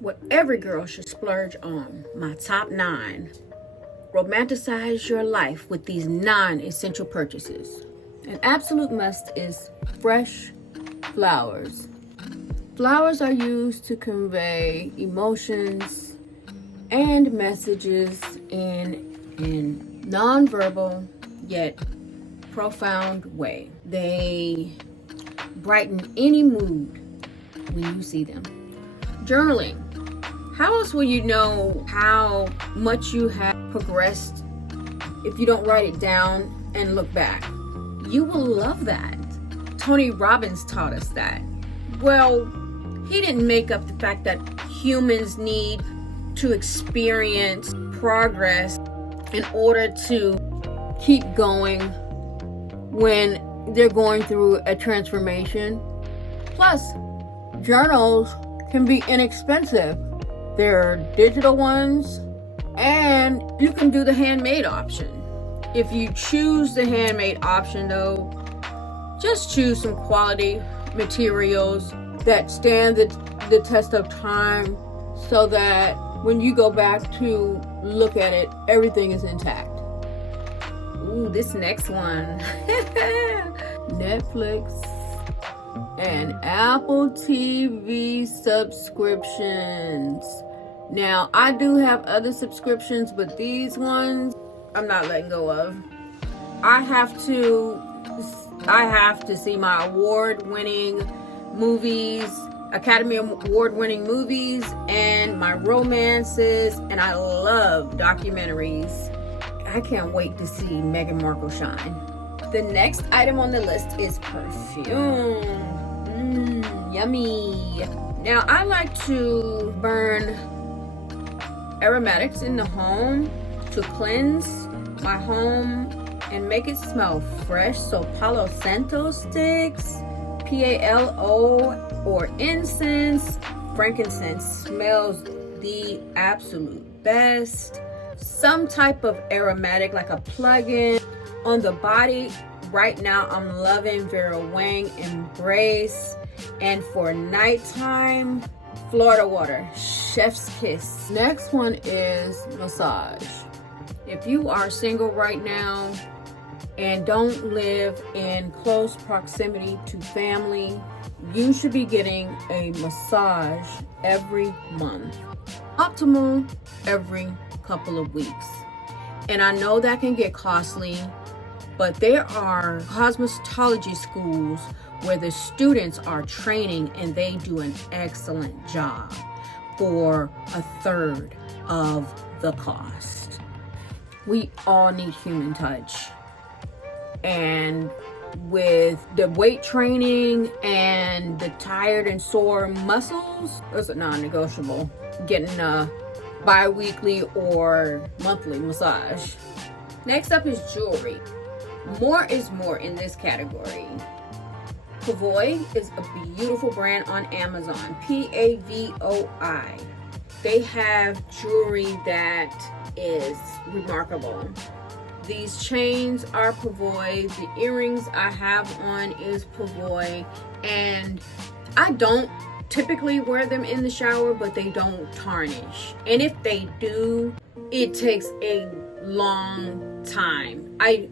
What every girl should splurge on. My top 9. Romanticize your life with these 9 essential purchases. An absolute must is fresh flowers. Flowers are used to convey emotions and messages in non-verbal yet profound way. They brighten any mood when you see them. Journaling. How else will you know how much you have progressed if you don't write it down and look back? You will love that. Tony Robbins taught us that. Well, he didn't make up the fact that humans need to experience progress in order to keep going when they're going through a transformation. Plus, journals can be inexpensive. There are digital ones, and you can do the handmade option. If you choose the handmade option though, just choose some quality materials that stand the test of time, so that when you go back to look at it, everything is intact. Ooh, this next one. Netflix and Apple TV subscriptions. Now, I do have other subscriptions, but these ones I'm not letting go of. I have to see my award-winning movies, Academy Award-winning movies, and my romances, and I love documentaries. I can't wait to see Meghan Markle shine. The next item on the list is perfume. Yummy. Now, I like to burn aromatics in the home to cleanse my home and make it smell fresh. So Palo Santo sticks, PALO, or incense. Frankincense smells the absolute best. Some type of aromatic, like a plug-in on the body. Right now, I'm loving Vera Wang Embrace. And for nighttime, Florida Water, Chef's Kiss. Next one is massage. If you are single right now and don't live in close proximity to family, you should be getting a massage every month. Optimal every couple of weeks. And I know that can get costly, but there are cosmetology schools where the students are training and they do an excellent job for a third of the cost. We all need human touch. And with the weight training and the tired and sore muscles, it's a non-negotiable getting a bi-weekly or monthly massage. Next up is jewelry. More is more in this category. Pavoy is a beautiful brand on Amazon, PAVOI. They have jewelry that is remarkable. These chains are Pavoy. The earrings I have on is Pavoy. And I don't typically wear them in the shower, but they don't tarnish. And if they do, it takes a long time. I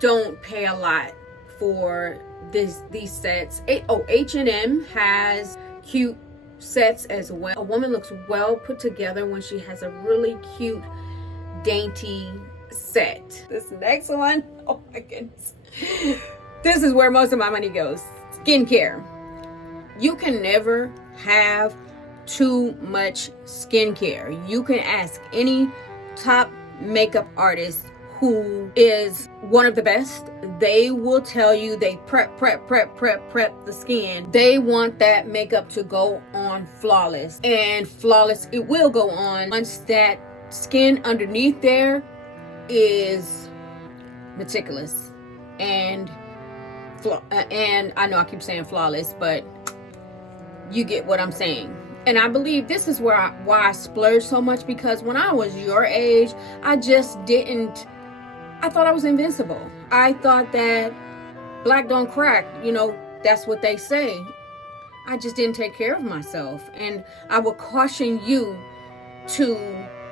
don't pay a lot for these sets. H&M has cute sets as well. A woman looks well put together when she has a really cute, dainty set. This next one, oh my goodness. This is where most of my money goes. Skincare. You can never have too much skincare. You can ask any top makeup artist who is one of the best. They will tell you they prep the skin. They want that makeup to go on flawless. And flawless it will go on once that skin underneath there is meticulous. And I know I keep saying flawless, but you get what I'm saying. And I believe this is why I splurge so much, because when I was your age, I thought I was invincible. I thought that black don't crack. That's what they say. I just didn't take care of myself. And I would caution you to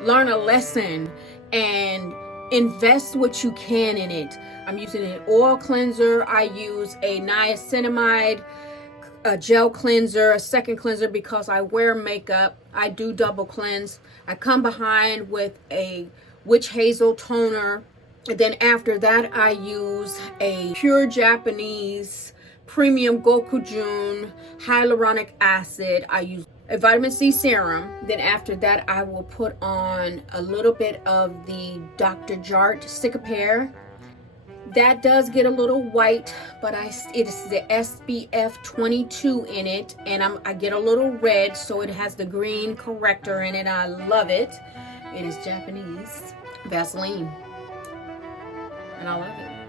learn a lesson and invest what you can in it. I'm using an oil cleanser. I use a niacinamide, a gel cleanser, a second cleanser because I wear makeup. I do double cleanse. I come behind with a witch hazel toner. And then after that, I use a pure Japanese premium Gokujun hyaluronic acid. I use a vitamin C serum. Then after that, I will put on a little bit of the Dr. Jart Cicapair. That does get a little white, but it is the SPF 22 in it, and I get a little red, so it has the green corrector in it. I love it. It is Japanese Vaseline, and I love it.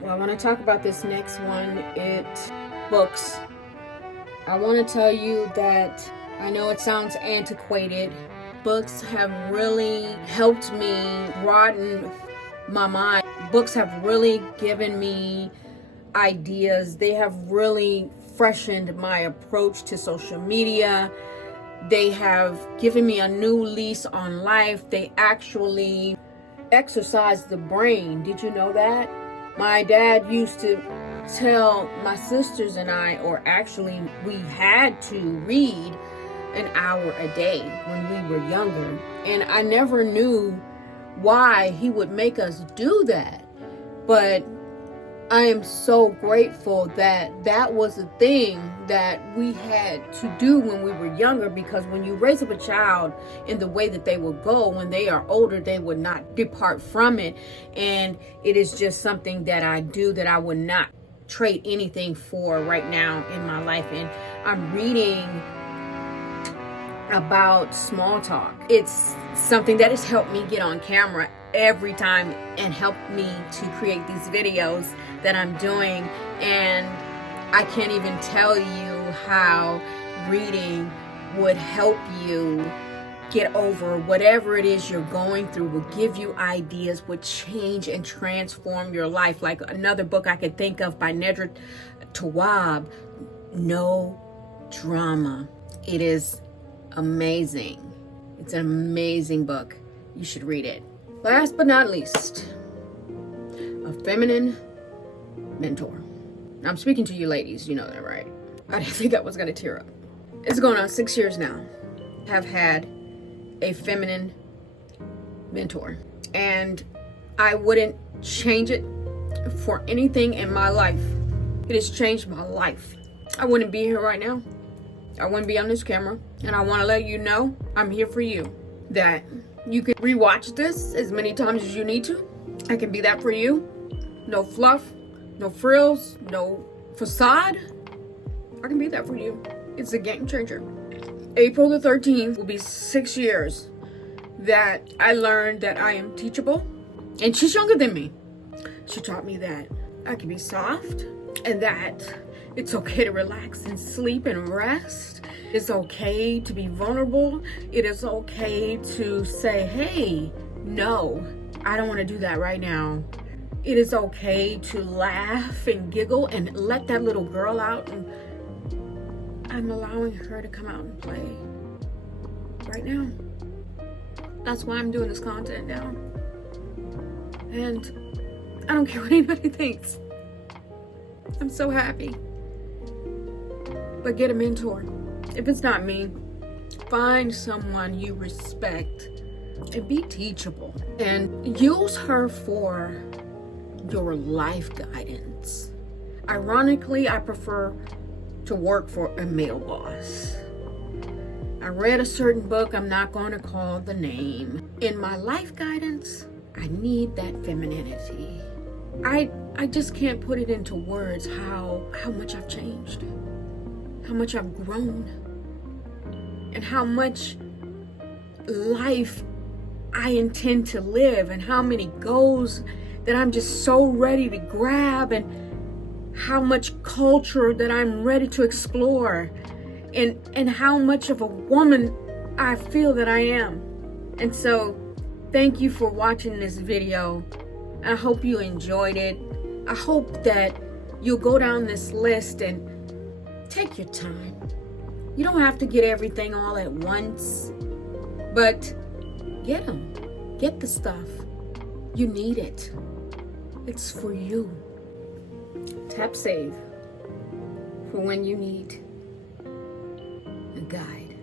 Well, I want to talk about this next one. It's books. I want to tell you that I know it sounds antiquated. Books have really helped me broaden my mind. Books have really given me ideas. They have really freshened my approach to social media. They have given me a new lease on life. They actually exercise the brain. Did you know that? My dad used to tell my sisters and I, or actually we had to read an hour a day when we were younger. And I never knew why he would make us do that. But I am so grateful that that was a thing that we had to do when we were younger, because when you raise up a child in the way that they will go, when they are older, they would not depart from it. And it is just something that I do that I would not trade anything for right now in my life. And I'm reading about small talk. It's something that has helped me get on camera every time and helped me to create these videos that I'm doing. And I can't even tell you how reading would help you get over whatever it is you're going through, will give you ideas, would change and transform your life. Like another book I could think of by Nedra Tawwab, No Drama. It is amazing. It's an amazing book. You should read it. Last but not least, a feminine mentor. I'm speaking to you ladies, you know that, right? I didn't think I was gonna tear up. It's going on 6 years now. Have had a feminine mentor, and I wouldn't change it for anything in my life. It has changed my life. I wouldn't be here right now. I wouldn't be on this camera. And I want to let you know I'm here for you. That you can rewatch this as many times as you need to. I can be that for you. No fluff, no frills, no facade. I can be that for you. It's a game changer. April the 13th will be 6 years that I learned that I am teachable. And she's younger than me. She taught me that I can be soft and that it's okay to relax and sleep and rest. It's okay to be vulnerable. It is okay to say, hey, no, I don't want to do that right now. It is okay to laugh and giggle and let that little girl out. And I'm allowing her to come out and play right now. That's why I'm doing this content now. And I don't care what anybody thinks. I'm so happy. But get a mentor. If it's not me, find someone you respect and be teachable. And use her for your life guidance. Ironically, I prefer to work for a male boss. I read a certain book, I'm not going to call the name. In my life guidance, I need that femininity. I just can't put it into words how much I've changed, how much I've grown, and how much life I intend to live, and how many goals that I'm just so ready to grab, and how much culture that I'm ready to explore, and how much of a woman I feel that I am. And so thank you for watching this video. I hope you enjoyed it. I hope that you'll go down this list and take your time. You don't have to get everything all at once, but get them. Get the stuff. You need it. It's for you. Tap save for when you need a guide.